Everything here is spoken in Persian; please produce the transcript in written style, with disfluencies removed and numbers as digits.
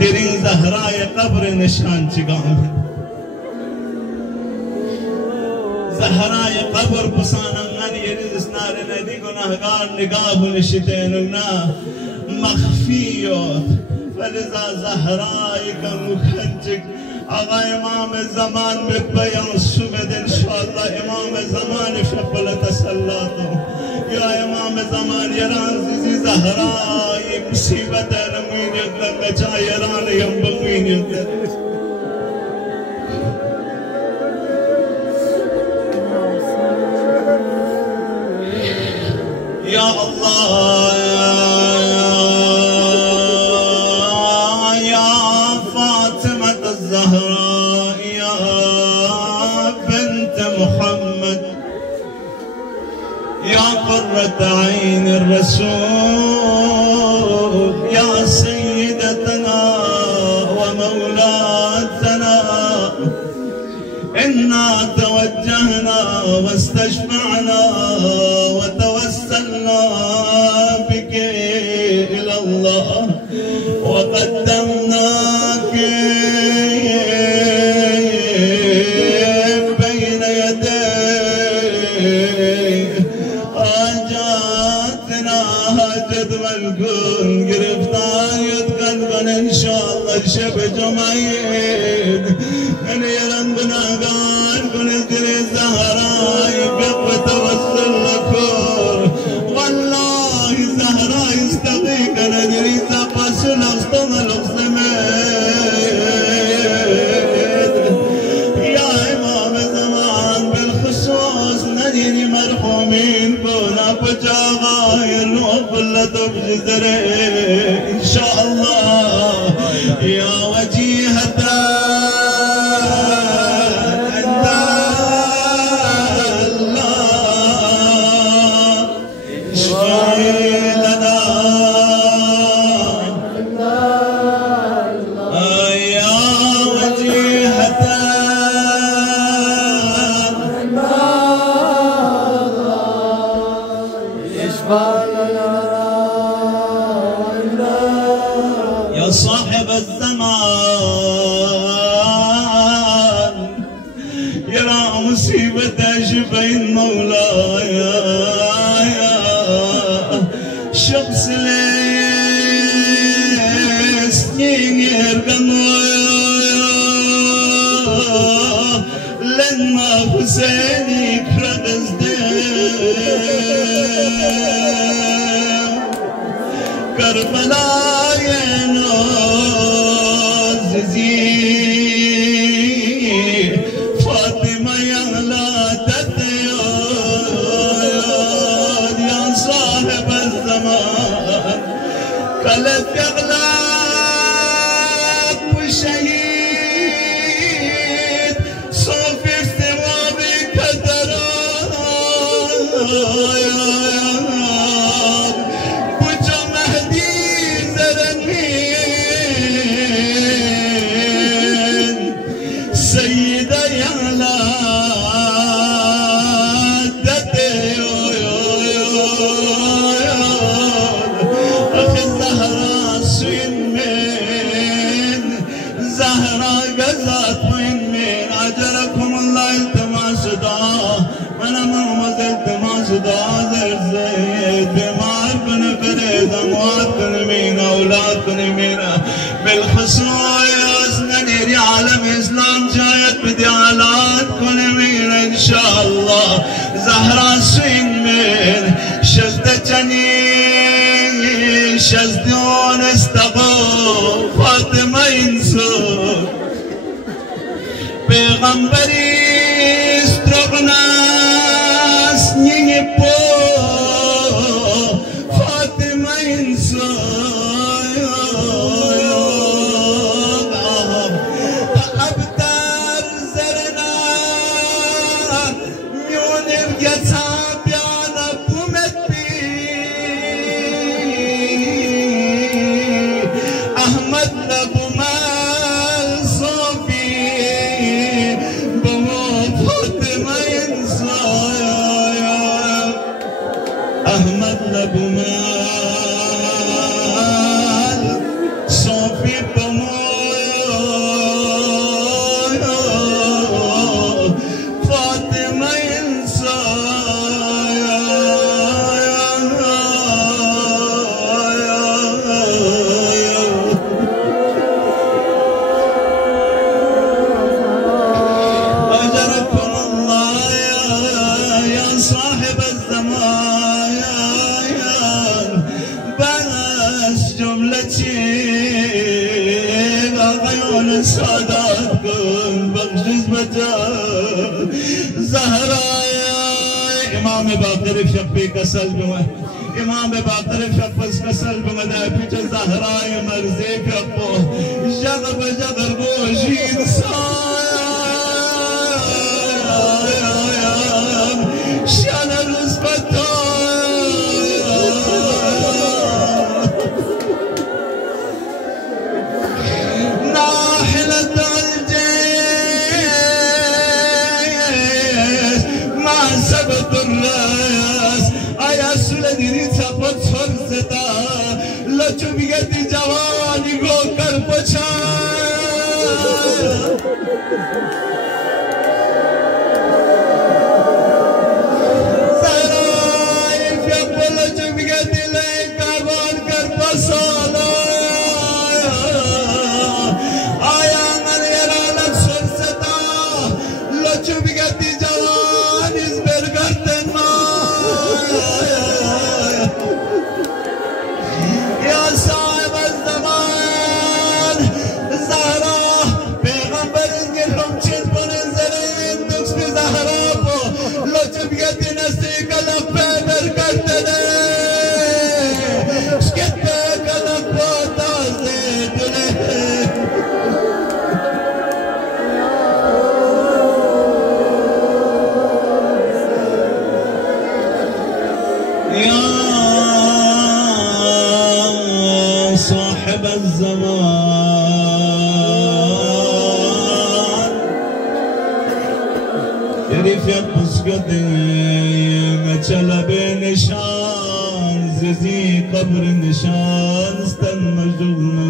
ترين زهراء قبر نشان چگام زهراء قبر بسانا من يريد سنار ندي گناهگار نگاه نشتيننا مخفيات فلذا زهراء كمخنجك آقا امام زمان ببيان سبد انشاءالله امام زمان فبل تسلاته يا امام زمان يران زيزي زهراء مصيبة نمين يقلن نجا يران ينبغين يقلن يا الله يا فاطمة الزهراء يا بنت محمد يا قرة عين الرسول يا سيدتنا ومولاتنا إنا توجهنا واستشفعنا وتوسلنا بك إلى الله وقدمناك بين يديك حاجاتنا حاجة ملكون گرفتاریت قلبنا إن شاء الله شب جمعين من يرن گناهگار کنه دل زهراء بق توسل لكور والله زهراء استغيك ندري زقاس الأخصم الأخصمين يا إمام زمان بالخصوص نديني مرحومين كونا بجاغا يلوب اللطف جزره إن شاء الله يا وجيهة يا صاحب الزمان يرى مصيبة شبين مولاي شخص لسنين يرقم لما حسيني كردز كربلاء فاطمة يا لا تتياد يا صاحب الزمان قلب يغلب وشهيد صوفي استوابي كدران بجو مهدي زرنين سيدة يا لا أخي الزهراء سوين من زهراء قزات وين من أجركم الله التماس دعاء أنا محمد التماس دعاء زيد بمار كن فريد أموات كن مين أولاد كن مين بالخصوص نيري عالم إسلام جايت بديالات كن مين إن شاء الله زهراء سوين من شزد جنين شزدون استغو فاطمة ينسو پیغمبری استرغناس نيبو فاطمة ينسو أبتر زرنا ميون الجساب يانا بومت بي أحمد لبو مال صوفي جان سادات کن بخشش بجا زهرا امام باقر شب کسل بمه امام باقر شب کسل بمه در پیچ زهرای مرزی کپو جغر بجغر گوشید شان رزبتا ناحلة الجيش مع سبت الراس آیا سلدی سپت فرزتا لچو بگتی جوانی گو کر پچا صاحب الزمان يريف يبص قديم چلا بنشان زي قبر نشان استنى جغم